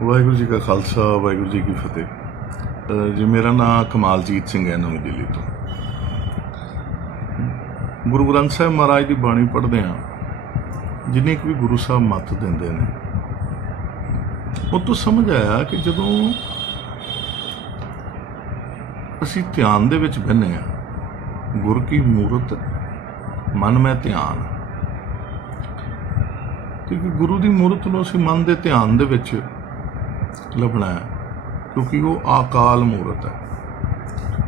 ਵਾਹਿਗੁਰੂ ਜੀ ਕਾ ਖਾਲਸਾ, ਵਾਹਿਗੁਰੂ ਜੀ ਕੀ ਫਤਿਹ। ਜੀ ਮੇਰਾ ਨਾਮ ਕਮਾਲਜੀਤ ਸਿੰਘ ਹੈ, ਨਵੀਂ ਦਿੱਲੀ ਤੋਂ। ਗੁਰੂ ਗ੍ਰੰਥ ਸਾਹਿਬ ਮਹਾਰਾਜ ਦੀ ਬਾਣੀ ਪੜ੍ਹਦੇ ਹਾਂ, ਜਿੰਨੀ ਕੁ ਵੀ ਗੁਰੂ ਸਾਹਿਬ ਮੱਤ ਦਿੰਦੇ ਨੇ, ਉਹ ਤੋਂ ਸਮਝ ਆਇਆ ਕਿ ਜਦੋਂ ਅਸੀਂ ਧਿਆਨ ਦੇ ਵਿੱਚ ਬਹਿੰਦੇ ਹਾਂ, ਗੁਰ ਕੀ ਮੂਰਤ ਮਨ ਮੈਂ ਧਿਆਨ, ਕਿਉਂਕਿ ਗੁਰੂ ਦੀ ਮੂਰਤ ਨੂੰ ਅਸੀਂ ਮਨ ਦੇ ਧਿਆਨ ਦੇ ਵਿੱਚ ਲੱਭਣਾ ਹੈ, ਕਿਉਂਕਿ ਉਹ ਆਕਾਲ ਮੂਰਤ ਹੈ,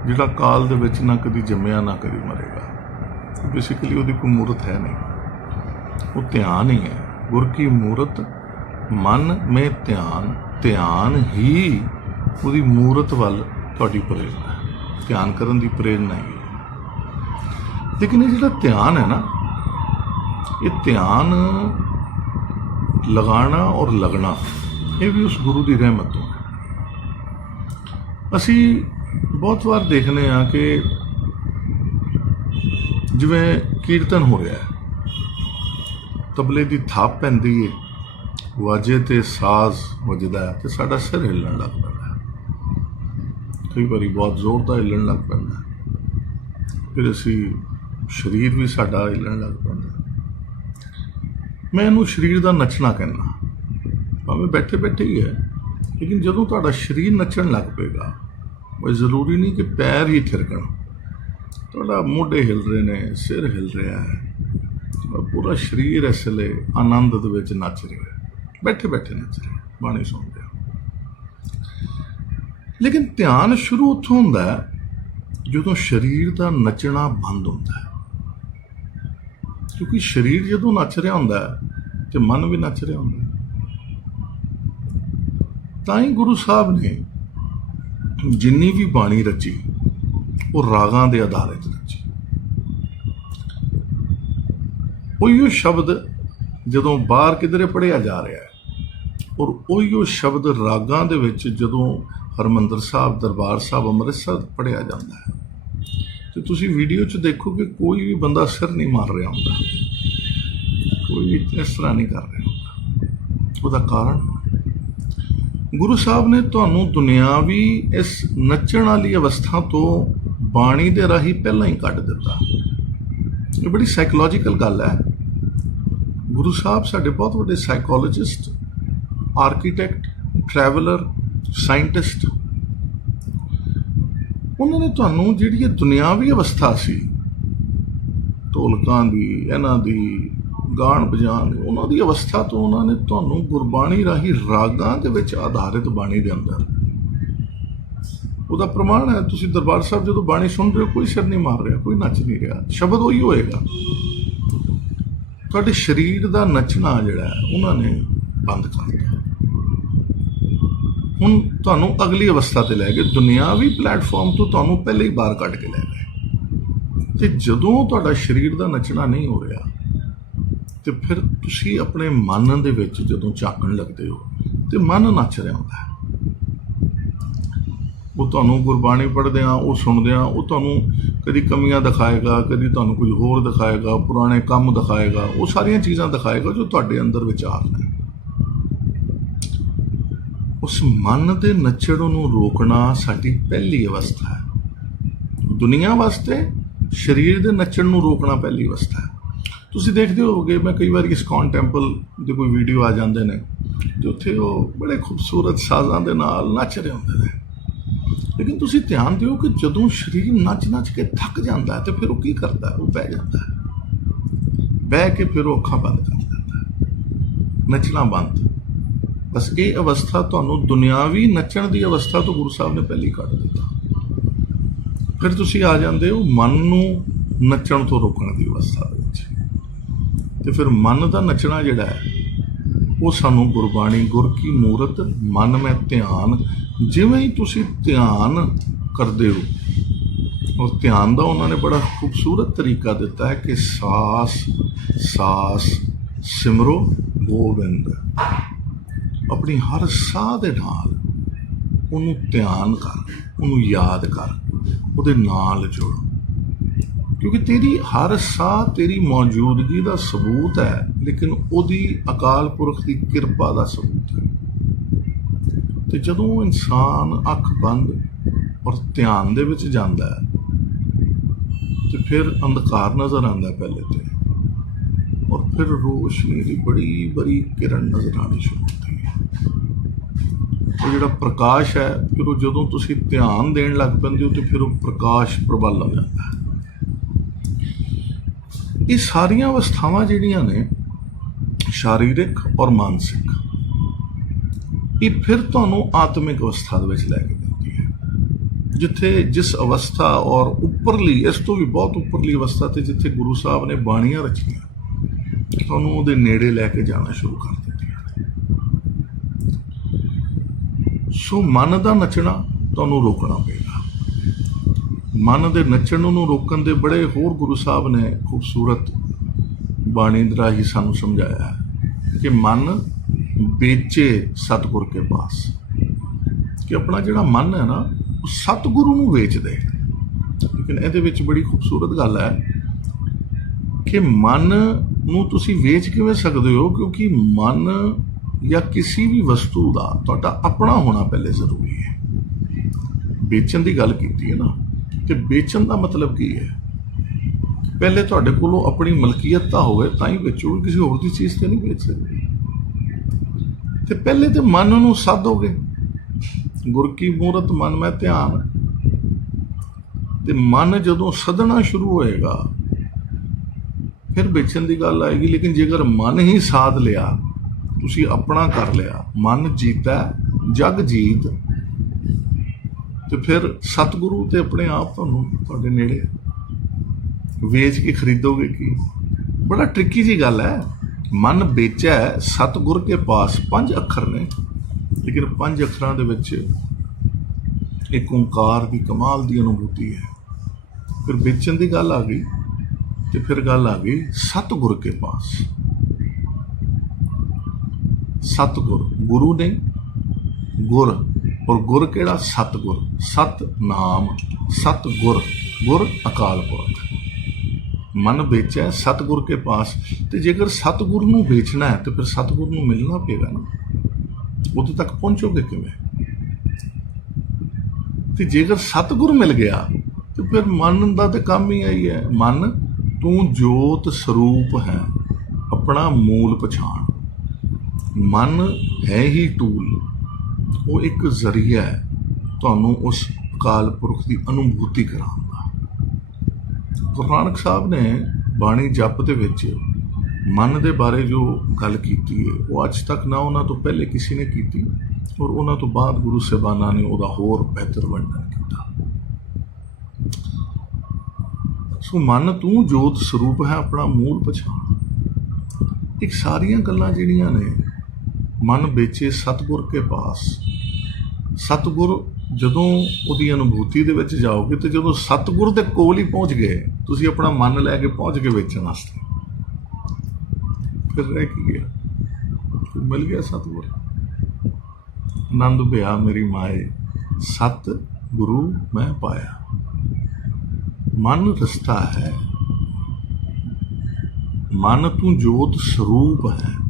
ਜਿਹੜਾ ਕਾਲ ਦੇ ਵਿੱਚ ਨਾ ਕਦੀ ਜੰਮਿਆ ਨਾ ਕਦੀ ਮਰੇਗਾ। ਬੇਸਿਕਲੀ ਉਹਦੀ ਕੋਈ ਮੂਰਤ ਹੈ ਨਹੀਂ, ਉਹ ਧਿਆਨ ਹੀ ਹੈ। ਗੁਰ ਕੀ ਮੂਰਤ ਮਨ ਮੇ ਧਿਆਨ, ਧਿਆਨ ਹੀ ਉਹਦੀ ਮੂਰਤ ਵੱਲ ਤੁਹਾਡੀ ਪ੍ਰੇਰਨਾ ਹੈ, ਧਿਆਨ ਕਰਨ ਦੀ ਪ੍ਰੇਰਨਾ ਹੀ ਹੈ। ਲੇਕਿਨ ਇਹ ਜਿਹੜਾ ਧਿਆਨ ਹੈ ਨਾ, ਇਹ ਧਿਆਨ ਲਗਾਣਾ ਔਰ ਲੱਗਣਾ, ਇਹ ਵੀ ਉਸ ਗੁਰੂ ਦੀ ਰਹਿਮਤ ਤੋਂ ਹੈ। ਅਸੀਂ ਬਹੁਤ ਵਾਰ ਦੇਖਦੇ ਹਾਂ ਕਿ ਜਿਵੇਂ ਕੀਰਤਨ ਹੋ ਰਿਹਾ ਹੈ, ਤਬਲੇ ਦੀ ਥਾਪ ਪੈਂਦੀ ਹੈ, ਵਾਜੇ ਤੇ ਸਾਜ਼ ਵੱਜਦਾ ਹੈ ਤੇ ਸਾਡਾ ਸਿਰ ਹਿੱਲਣ ਲੱਗ ਪੈਂਦਾ ਹੈ, ਕਈ ਵਾਰੀ ਬਹੁਤ ਜ਼ੋਰ ਦਾ ਹਿੱਲਣ ਲੱਗ ਪੈਂਦਾ ਹੈ, ਫਿਰ ਅਸੀਂ ਸਰੀਰ ਵੀ ਸਾਡਾ ਹਿੱਲਣ ਲੱਗ ਪੈਂਦਾ। ਮੈਂ ਇਹਨੂੰ ਸਰੀਰ ਦਾ ਨੱਚਣਾ ਕਹਿੰਦਾ, ਭਾਵੇਂ ਬੈਠੇ ਬੈਠੇ ਹੀ ਹੈ, ਲੇਕਿਨ ਜਦੋਂ ਤੁਹਾਡਾ ਸਰੀਰ ਨੱਚਣ ਲੱਗ ਪਏਗਾ, ਉਹ ਜ਼ਰੂਰੀ ਨਹੀਂ ਕਿ ਪੈਰ ਹੀ ਥਿਰਕਣ, ਤੁਹਾਡਾ ਮੋਢੇ ਹਿੱਲ ਰਹੇ ਨੇ, ਸਿਰ ਹਿੱਲ ਰਿਹਾ ਹੈ, ਪੂਰਾ ਸਰੀਰ ਇਸ ਵੇਲੇ ਆਨੰਦ ਦੇ ਵਿੱਚ ਨੱਚ ਰਿਹਾ ਹੈ, ਬੈਠੇ ਬੈਠੇ ਨੱਚ ਰਿਹਾ, ਬਾਣੀ ਸੁਣ ਰਿਹਾ। ਲੇਕਿਨ ਧਿਆਨ ਸ਼ੁਰੂ ਉੱਥੋਂ ਹੁੰਦਾ ਹੈ ਜਦੋਂ ਸਰੀਰ ਦਾ ਨੱਚਣਾ ਬੰਦ ਹੁੰਦਾ ਹੈ, ਕਿਉਂਕਿ ਸਰੀਰ ਜਦੋਂ ਨੱਚ ਰਿਹਾ ਹੁੰਦਾ ਹੈ ਤੇ ਮਨ ਵੀ ਨੱਚ ਰਿਹਾ ਹੁੰਦਾ ਹੈ। ਤਾਂ ਹੀ ਗੁਰੂ ਸਾਹਿਬ ਨੇ ਜਿੰਨੀ ਵੀ ਬਾਣੀ ਰਚੀ, ਉਹ ਰਾਗਾਂ ਦੇ ਆਧਾਰਿਤ ਰਚੀ। ਉਹੀਓ ਸ਼ਬਦ ਜਦੋਂ ਬਾਹਰ ਕਿਧਰੇ ਪੜ੍ਹਿਆ ਜਾ ਰਿਹਾ ਹੈ, ਔਰ ਉਹੀਓ ਸ਼ਬਦ ਰਾਗਾਂ ਦੇ ਵਿੱਚ ਜਦੋਂ ਹਰਿਮੰਦਰ ਸਾਹਿਬ, ਦਰਬਾਰ ਸਾਹਿਬ, ਅੰਮ੍ਰਿਤਸਰ ਪੜ੍ਹਿਆ ਜਾਂਦਾ ਹੈ, ਤੇ ਤੁਸੀਂ ਵੀਡੀਓ 'ਚ ਦੇਖੋਗੇ ਕੋਈ ਵੀ ਬੰਦਾ ਸਿਰ ਨਹੀਂ ਮਾਰ ਰਿਹਾ ਹੁੰਦਾ, ਕੋਈ ਇਸ ਤਰ੍ਹਾਂ ਨਹੀਂ ਕਰ ਰਿਹਾ ਹੁੰਦਾ। ਉਹਦਾ ਕਾਰਨ, ਗੁਰੂ ਸਾਹਿਬ ਨੇ ਤੁਹਾਨੂੰ ਦੁਨਿਆਵੀ ਇਸ ਨੱਚਣ ਵਾਲੀ ਅਵਸਥਾ ਤੋਂ ਬਾਣੀ ਦੇ ਰਾਹੀਂ ਪਹਿਲਾਂ ਹੀ ਕੱਢ ਦਿੱਤਾ। ਇਹ ਬੜੀ ਸਾਈਕੋਲੋਜੀਕਲ ਗੱਲ ਹੈ। ਗੁਰੂ ਸਾਹਿਬ ਸਾਡੇ ਬਹੁਤ ਵੱਡੇ ਸਾਈਕੋਲੋਜਿਸਟ, ਆਰਕੀਟੈਕਟ, ਟਰੈਵਲਰ, ਸਾਇੰਟਿਸਟ, ਉਹਨਾਂ ਨੇ ਤੁਹਾਨੂੰ ਜਿਹੜੀ ਇਹ ਦੁਨਿਆਵੀ ਅਵਸਥਾ ਸੀ, ਢੋਲਕਾਂ ਦੀ, ਇਹਨਾਂ ਦੀ, ਗਾਣ ਬਜਾਣ ਦੀ, ਉਹਨਾਂ ਦੀ ਅਵਸਥਾ ਤੋਂ ਉਹਨਾਂ ਨੇ ਤੁਹਾਨੂੰ ਗੁਰਬਾਣੀ ਰਾਹੀਂ ਰਾਗਾਂ ਦੇ ਵਿੱਚ ਆਧਾਰਿਤ ਬਾਣੀ ਦੇ ਅੰਦਰ, ਉਹਦਾ ਪ੍ਰਮਾਣ ਹੈ। ਤੁਸੀਂ ਦਰਬਾਰ ਸਾਹਿਬ ਜਦੋਂ ਬਾਣੀ ਸੁਣ ਰਹੇ ਹੋ, ਕੋਈ ਸਿਰ ਨਹੀਂ ਮਾਰ ਰਿਹਾ, ਕੋਈ ਨੱਚ ਨਹੀਂ ਰਿਹਾ, ਸ਼ਬਦ ਉਹੀ ਹੋਏਗਾ। ਤੁਹਾਡੇ ਸਰੀਰ ਦਾ ਨੱਚਣਾ ਜਿਹੜਾ ਹੈ ਉਹਨਾਂ ਨੇ ਬੰਦ ਕਰ ਦਿੱਤਾ। ਹੁਣ ਤੁਹਾਨੂੰ ਅਗਲੀ ਅਵਸਥਾ ਤੇ ਲੈ ਗਏ, ਦੁਨਿਆਵੀ ਪਲੇਟਫਾਰਮ ਤੋਂ ਤੁਹਾਨੂੰ ਪਹਿਲੇ ਹੀ ਬਾਹਰ ਕੱਢ ਕੇ ਲੈ ਗਏ। ਤੇ ਜਦੋਂ ਤੁਹਾਡਾ ਸਰੀਰ ਦਾ ਨੱਚਣਾ ਨਹੀਂ ਹੋ ਰਿਹਾ, ਤੇ ਫਿਰ ਤੁਸੀਂ ਆਪਣੇ ਮਨ ਦੇ ਵਿੱਚ ਜਦੋਂ ਝਾਕਣ ਲੱਗਦੇ ਹੋ, ਤੇ ਮਨ ਨੱਚ ਰਿਹਾ ਹੁੰਦਾ ਹੈ। ਉਹ ਤੁਹਾਨੂੰ ਗੁਰਬਾਣੀ ਪੜ੍ਹਦਿਆਂ, ਉਹ ਸੁਣਦਿਆਂ, ਉਹ ਤੁਹਾਨੂੰ ਕਦੀ ਕਮੀਆਂ ਦਿਖਾਏਗਾ, ਕਦੀ ਤੁਹਾਨੂੰ ਕੁਝ ਹੋਰ ਦਿਖਾਏਗਾ, ਪੁਰਾਣੇ ਕੰਮ ਦਿਖਾਏਗਾ, ਉਹ ਸਾਰੀਆਂ ਚੀਜ਼ਾਂ ਦਿਖਾਏਗਾ ਜੋ ਤੁਹਾਡੇ ਅੰਦਰ ਵਿਚਾਰ ਨੇ। ਉਸ ਮਨ ਦੇ ਨੱਚਣ ਨੂੰ ਰੋਕਣਾ ਸਾਡੀ ਪਹਿਲੀ ਅਵਸਥਾ ਹੈ। ਦੁਨੀਆ ਵਾਸਤੇ ਸਰੀਰ ਦੇ ਨੱਚਣ ਨੂੰ ਰੋਕਣਾ ਪਹਿਲੀ ਅਵਸਥਾ ਹੈ। ਤੁਸੀਂ ਦੇਖਦੇ ਹੋਵੋਗੇ, ਮੈਂ ਕਈ ਵਾਰੀ ਇਸਕੌਨ ਟੈਂਪਲ ਦੇ ਕੋਈ ਵੀਡੀਓ ਆ ਜਾਂਦੇ ਨੇ, ਤੇ ਉੱਥੇ ਉਹ ਬੜੇ ਖੂਬਸੂਰਤ ਸਾਜ਼ਾਂ ਦੇ ਨਾਲ ਨੱਚ ਰਹੇ ਹੁੰਦੇ ਨੇ, ਲੇਕਿਨ ਤੁਸੀਂ ਧਿਆਨ ਦਿਓ ਕਿ ਜਦੋਂ ਸਰੀਰ ਨੱਚ ਕੇ ਥੱਕ ਜਾਂਦਾ ਹੈ, ਤੇ ਫਿਰ ਉਹ ਕੀ ਕਰਦਾ ਹੈ? ਉਹ ਬਹਿ ਜਾਂਦਾ ਹੈ, ਬਹਿ ਕੇ ਫਿਰ ਉਹ ਅੱਖਾਂ ਬੰਦ ਕਰ ਦਿੰਦਾ ਹੈ, ਨੱਚਣਾ ਬੰਦ। ਬਸ ਇਹ ਅਵਸਥਾ ਤੁਹਾਨੂੰ ਦੁਨਿਆਵੀ ਨੱਚਣ ਦੀ ਅਵਸਥਾ ਤੋਂ ਗੁਰੂ ਸਾਹਿਬ ਨੇ ਪਹਿਲੀ ਕੱਢ ਦਿੱਤਾ। ਫਿਰ ਤੁਸੀਂ ਆ ਜਾਂਦੇ ਹੋ ਮਨ ਨੂੰ ਨੱਚਣ ਤੋਂ ਰੋਕਣ ਦੀ ਅਵਸਥਾ ਦੇ ਵਿੱਚ, ਤੇ ਫਿਰ ਮਨ ਦਾ ਨੱਚਣਾ ਜਿਹੜਾ ਹੈ, ਉਹ ਸਾਨੂੰ ਗੁਰਬਾਣੀ, ਗੁਰ ਕੀ ਮੂਰਤ ਮਨ ਮੈਂ ਧਿਆਨ, ਜਿਵੇਂ ਹੀ ਤੁਸੀਂ ਧਿਆਨ ਕਰਦੇ ਹੋ, ਔਰ ਧਿਆਨ ਦਾ ਉਹਨਾਂ ਨੇ ਬੜਾ ਖੂਬਸੂਰਤ ਤਰੀਕਾ ਦਿੱਤਾ ਹੈ ਕਿ ਸਾਸ ਸਾਸ ਸਿਮਰੋ ਗੋਬਿੰਦ, ਆਪਣੀ ਹਰ ਸਾਹ ਦੇ ਨਾਲ ਉਹਨੂੰ ਧਿਆਨ ਕਰ, ਉਹਨੂੰ ਯਾਦ ਕਰ, ਉਹਦੇ ਨਾਲ ਜੁੜ, ਕਿਉਂਕਿ ਤੇਰੀ ਹਰ ਸਾਹ ਤੇਰੀ ਮੌਜੂਦਗੀ ਦਾ ਸਬੂਤ ਹੈ, ਲੇਕਿਨ ਉਹਦੀ ਅਕਾਲ ਪੁਰਖ ਦੀ ਕਿਰਪਾ ਦਾ ਸਬੂਤ ਹੈ। ਤੇ ਜਦੋਂ ਇਨਸਾਨ ਅੱਖ ਬੰਦ ਔਰ ਧਿਆਨ ਦੇ ਵਿੱਚ ਜਾਂਦਾ ਹੈ ਤੇ ਫਿਰ ਅੰਧਕਾਰ ਨਜ਼ਰ ਆਉਂਦਾ ਪਹਿਲੇ ਤੇ, ਔਰ ਫਿਰ ਰੋਸ਼ਨੀ ਦੀ ਬੜੀ ਬੜੀ ਕਿਰਨ ਨਜ਼ਰ ਆਉਣੀ ਸ਼ੁਰੂ ਹੁੰਦੀ ਹੈ। ਉਹ ਜਿਹੜਾ ਪ੍ਰਕਾਸ਼ ਹੈ, ਫਿਰ ਉਹ ਜਦੋਂ ਤੁਸੀਂ ਧਿਆਨ ਦੇਣ ਲੱਗ ਪੈਂਦੇ ਹੋ ਤੇ ਫਿਰ ਉਹ ਪ੍ਰਕਾਸ਼ ਪ੍ਰਬਲ ਹੋ ਜਾਂਦਾ ਹੈ। ਇਹ ਸਾਰੀਆਂ ਅਵਸਥਾਵਾਂ ਜਿਹੜੀਆਂ ਨੇ शारीरिक और मानसिक, ये फिर ਤੁਹਾਨੂੰ ਆਤਮਿਕ ਅਵਸਥਾ ਦੇ ਵਿੱਚ ਲੈ ਕੇ ਜਾਂਦੀ ਹੈ, ਜਿੱਥੇ ਜਿਸ ਅਵਸਥਾ ਔਰ ਉੱਪਰਲੀ, ਇਸ ਤੋਂ ਵੀ ਬਹੁਤ ਉੱਪਰਲੀ ਅਵਸਥਾ ਤੇ ਜਿੱਥੇ ਗੁਰੂ ਸਾਹਿਬ ਨੇ ਬਾਣੀਆਂ ਰਚੀਆਂ ਤੁਹਾਨੂੰ ਉਹਦੇ ਨੇੜੇ ਲੈ ਕੇ ਜਾਣਾ ਸ਼ੁਰੂ ਕਰ ਦਿੰਦੀਆਂ ਨੇ। ਸੋ ਮਨ ਦਾ ਨੱਚਣਾ ਤੁਹਾਨੂੰ ਰੋਕਣਾ ਪਏਗਾ। ਮਨ ਦੇ ਨੱਚਣ ਨੂੰ ਰੋਕਣ ਦੇ ਬੜੇ ਹੋਰ ਗੁਰੂ ਸਾਹਿਬ ਨੇ ਖੂਬਸੂਰਤ ਬਾਣੀ ਦੇ ਰਾਹੀਂ ਸਾਨੂੰ ਸਮਝਾਇਆ ਹੈ ਕਿ ਮਨ ਵੇਚੇ ਸਤਿਗੁਰ ਕੇ ਪਾਸ, ਕਿ ਆਪਣਾ ਜਿਹੜਾ ਮਨ ਹੈ ਨਾ ਉਹ ਸਤਿਗੁਰੂ ਨੂੰ ਵੇਚ ਦੇ। ਲੇਕਿਨ ਇਹਦੇ ਵਿੱਚ ਬੜੀ ਖੂਬਸੂਰਤ ਗੱਲ ਹੈ ਕਿ ਮਨ ਨੂੰ ਤੁਸੀਂ ਵੇਚ ਕਿਵੇਂ ਸਕਦੇ ਹੋ, ਕਿਉਂਕਿ ਮਨ ਜਾਂ ਕਿਸੇ ਵੀ ਵਸਤੂ ਦਾ ਤੁਹਾਡਾ ਆਪਣਾ ਹੋਣਾ ਪਹਿਲੇ ਜ਼ਰੂਰੀ ਹੈ। ਵੇਚਣ ਦੀ ਗੱਲ ਕੀਤੀ ਹੈ ਨਾ, ਤੇ ਵੇਚਣ ਦਾ ਮਤਲਬ ਕੀ ਹੈ? ਪਹਿਲੇ ਤੁਹਾਡੇ ਕੋਲੋਂ ਆਪਣੀ ਮਲਕੀਅਤ ਤਾਂ ਹੋਵੇ ਤਾਂ ਹੀ ਵੇਚੋਗੇ, ਕਿਸੇ ਹੋਰ ਦੀ ਚੀਜ਼ ਤੇ ਨਹੀਂ ਵੇਚ ਸਕਦੇ। ਤੇ ਪਹਿਲੇ ਤੇ ਮਨ ਨੂੰ ਸਾਧੋਗੇ, ਗੁਰ ਕੀ ਮੂਰਤ ਮਨ ਮੈਂ ਧਿਆਨ, ਤੇ ਮਨ ਜਦੋਂ ਸਧਣਾ ਸ਼ੁਰੂ ਹੋਏਗਾ ਫਿਰ ਵੇਚਣ ਦੀ ਗੱਲ ਆਏਗੀ। ਲੇਕਿਨ ਜੇਕਰ ਮਨ ਹੀ ਸਾਧ ਲਿਆ, ਤੁਸੀਂ ਆਪਣਾ ਕਰ ਲਿਆ, ਮਨ ਜੀਤਾ ਜਗ ਜੀਤ, ਤੇ ਫਿਰ ਸਤਿਗੁਰੂ ਤੇ ਆਪਣੇ ਆਪ ਤੁਹਾਨੂੰ ਤੁਹਾਡੇ ਨੇੜੇ। ਵੇਚ ਕੇ ਖਰੀਦੋਗੇ ਕੀ? ਬੜਾ ਟ੍ਰਿਕੀ ਜੀ ਗੱਲ ਹੈ। ਮਨ ਵੇਚਿਆ ਸਤਿਗੁਰ ਕੇ ਪਾਸ, 5 ਅੱਖਰ ਨੇ, ਲੇਕਿਨ 5 ਅੱਖਰਾਂ ਦੇ ਵਿੱਚ ਇੱਕ ਓਂਕਾਰ ਦੀ ਕਮਾਲ ਦੀ ਅਨੁਭੂਤੀ ਹੈ। ਫਿਰ ਵੇਚਣ ਦੀ ਗੱਲ ਆ ਗਈ ਤੇ ਫਿਰ ਗੱਲ ਆ ਗਈ ਸਤਿਗੁਰ ਕੇ ਪਾਸ। ਸਤਿਗੁਰ, ਗੁਰੂ ਨੇ ਗੁਰ, ਔਰ ਗੁਰ ਕਿਹੜਾ? ਸਤਿਗੁਰ। ਸਤ ਨਾਮ, ਸਤਿਗੁਰ, ਗੁਰ ਅਕਾਲ ਪੁਰਖ। ਮਨ ਵੇਚਿਆ ਸਤਿਗੁਰ ਕੇ ਪਾਸ, ਤੇ ਜੇਕਰ ਸਤਿਗੁਰ ਨੂੰ ਵੇਚਣਾ ਹੈ ਤੇ ਫਿਰ ਸਤਿਗੁਰ ਨੂੰ ਮਿਲਣਾ ਪਏਗਾ ਨਾ, ਉਦੋਂ ਤੱਕ ਪਹੁੰਚੋਗੇ ਕਿਵੇਂ? ਤੇ ਜੇਕਰ ਸਤਿਗੁਰ ਮਿਲ ਗਿਆ ਤੇ ਫਿਰ ਮਨ ਦਾ ਤੇ ਕੰਮ ਹੀ ਆਈ ਹੈ। ਮਨ ਤੂੰ ਜੋਤ ਸਰੂਪ ਹੈ, ਆਪਣਾ ਮੂਲ ਪਛਾਣ। ਮਨ ਹੈ ਹੀ ਟੂਲ, ਉਹ ਇੱਕ ਜ਼ਰੀਆ ਹੈ ਤੁਹਾਨੂੰ ਉਸ ਅਕਾਲ ਪੁਰਖ ਦੀ ਅਨੁਭੂਤੀ ਕਰਾਉਣ ਦਾ। ਗੁਰੂ ਨਾਨਕ ਸਾਹਿਬ ਨੇ ਬਾਣੀ ਜਪ ਦੇ ਵਿੱਚ ਮਨ ਦੇ ਬਾਰੇ ਜੋ ਗੱਲ ਕੀਤੀ ਹੈ, ਉਹ ਅੱਜ ਤੱਕ ਨਾ ਉਹਨਾਂ ਤੋਂ ਪਹਿਲੇ ਕਿਸੇ ਨੇ ਕੀਤੀ, ਔਰ ਉਹਨਾਂ ਤੋਂ ਬਾਅਦ ਗੁਰੂ ਸਾਹਿਬਾਨਾਂ ਨੇ ਉਹਦਾ ਹੋਰ ਬਿਹਤਰ ਵਰਣਨ ਕੀਤਾ। ਸੋ ਮਨ ਤੂੰ ਜੋਤ ਸਰੂਪ ਹੈ, ਆਪਣਾ ਮੂਲ ਪਛਾਣ। ਇੱਕ ਸਾਰੀਆਂ ਗੱਲਾਂ ਜਿਹੜੀਆਂ ਨੇ, ਮਨ ਵੇਚੇ ਸਤਿਗੁਰ ਕੇ ਪਾਸ। ਸਤਿਗੁਰ ਜਦੋਂ ਉਹਦੀ ਅਨੁਭੂਤੀ ਦੇ ਵਿੱਚ ਜਾਓਗੇ, ਤੇ ਜਦੋਂ ਸਤਿਗੁਰ ਦੇ ਕੋਲ ਹੀ ਪਹੁੰਚ ਗਏ, ਤੁਸੀਂ ਆਪਣਾ ਮਨ ਲੈ ਕੇ ਪਹੁੰਚ ਕੇ ਵੇਚਣ ਵਾਸਤੇ, ਫਿਰ ਰਹਿ ਕੀ ਗਿਆ? ਫਿਰ ਮਿਲ ਗਿਆ ਸਤਿਗੁਰ। ਆਨੰਦ ਭਇਆ ਮੇਰੀ ਮਾਏ, ਸਤ ਗੁਰੂ ਮੈਂ ਪਾਇਆ। ਮਨ ਰਸਤਾ ਹੈ, ਮਨ ਤੂੰ ਜੋਤ ਸਰੂਪ ਹੈ।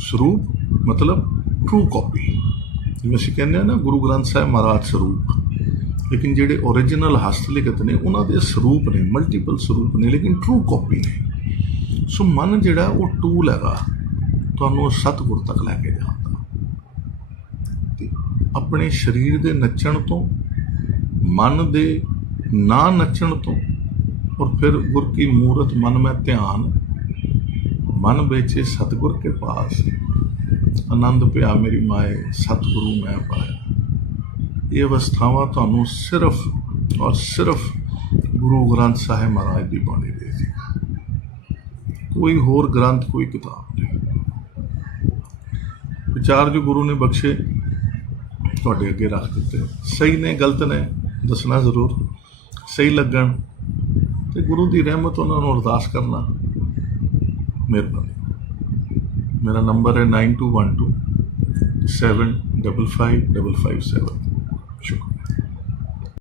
ਸਰੂਪ ਮਤਲਬ ਟਰੂ ਕਾਪੀ। ਜਿਵੇਂ ਅਸੀਂ ਕਹਿੰਦੇ ਹਾਂ ਨਾ, ਗੁਰੂ ਗ੍ਰੰਥ ਸਾਹਿਬ ਮਹਾਰਾਜ ਸਰੂਪ, ਲੇਕਿਨ ਜਿਹੜੇ ਓਰੀਜਨਲ ਹਸਤਲਿਖਤ ਨੇ ਉਹਨਾਂ ਦੇ ਸਰੂਪ ਨੇ, ਮਲਟੀਪਲ ਸਰੂਪ ਨੇ, ਲੇਕਿਨ ਟਰੂ ਕਾਪੀ ਨੇ। ਸੋ ਮਨ ਜਿਹੜਾ ਉਹ ਟੂਲ ਹੈਗਾ ਤੁਹਾਨੂੰ ਸਤਿਗੁਰ ਤੱਕ ਲੈ ਕੇ ਜਾਂਦਾ। ਤੇ ਆਪਣੇ ਸਰੀਰ ਦੇ ਨੱਚਣ ਤੋਂ, ਮਨ ਦੇ ਨਾ ਨੱਚਣ ਤੋਂ, ਔਰ ਫਿਰ ਗੁਰ ਕੀ ਮੂਰਤ ਮਨ ਮੈਂ ਧਿਆਨ, ਮਨ ਵੇਚੇ ਸਤਿਗੁਰ ਕੇ ਪਾਸ, ਆਨੰਦ ਭਇਆ ਮੇਰੀ ਮਾਏ, ਸਤਿਗੁਰੂ ਮੈਂ ਪਾਇਆ। ਇਹ ਅਵਸਥਾਵਾਂ ਤੁਹਾਨੂੰ ਸਿਰਫ ਔਰ ਸਿਰਫ ਗੁਰੂ ਗ੍ਰੰਥ ਸਾਹਿਬ ਮਹਾਰਾਜ ਦੀ ਬਾਣੀ ਦੇ ਸੀ, ਕੋਈ ਹੋਰ ਗ੍ਰੰਥ, ਕੋਈ ਕਿਤਾਬ ਨਹੀਂ। ਵਿਚਾਰ ਜੋ ਗੁਰੂ ਨੇ ਬਖਸ਼ੇ ਤੁਹਾਡੇ ਅੱਗੇ ਰੱਖ ਦਿੱਤੇ, ਸਹੀ ਨੇ ਗਲਤ ਨੇ ਦੱਸਣਾ ਜ਼ਰੂਰ, ਸਹੀ ਲੱਗਣ ਤੇ ਗੁਰੂ ਦੀ ਰਹਿਮਤ ਉਹਨਾਂ ਨੂੰ ਅਰਦਾਸ ਕਰਨਾ। ਮਿਹਰਬਾਨੀ। मेरा नंबर है 9212 7555557। शुक्रिया।